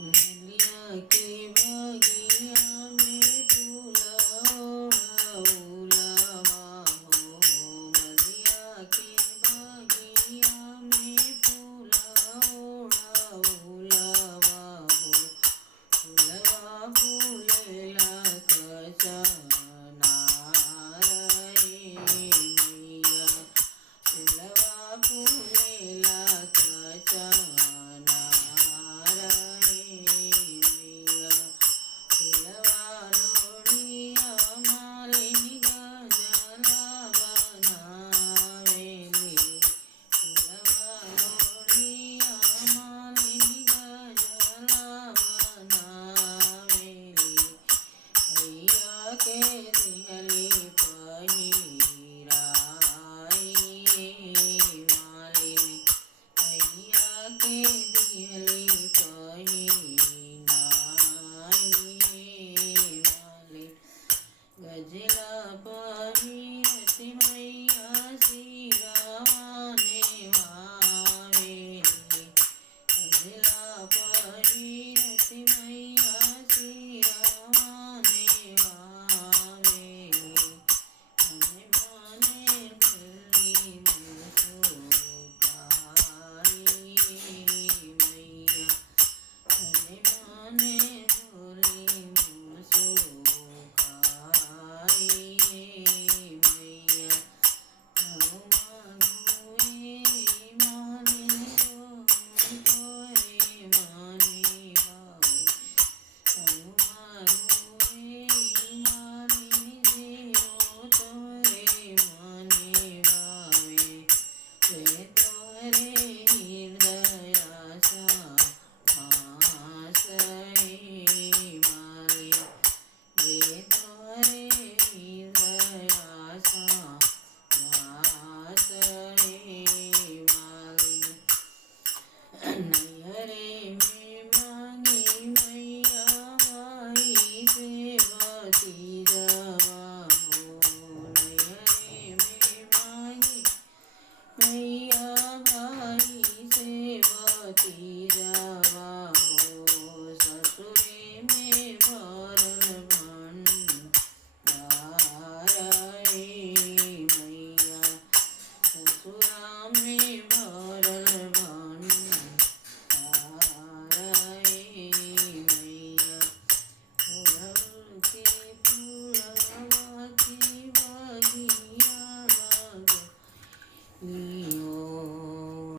मलिया के बगिया में फूला उलावा हो। मलिया के बगिया में फूला उलावा हो। फूलवा फूलेला कचा नारई मैया। फूलवा फूलेला कचा के दिहली पहिराई मालिनी। अय्या के दिहली पहिनाई मालिनी। गजला पहिरती मैया सिरवाने वावेली। गजला पहिरती मैया सिरवाने नहीं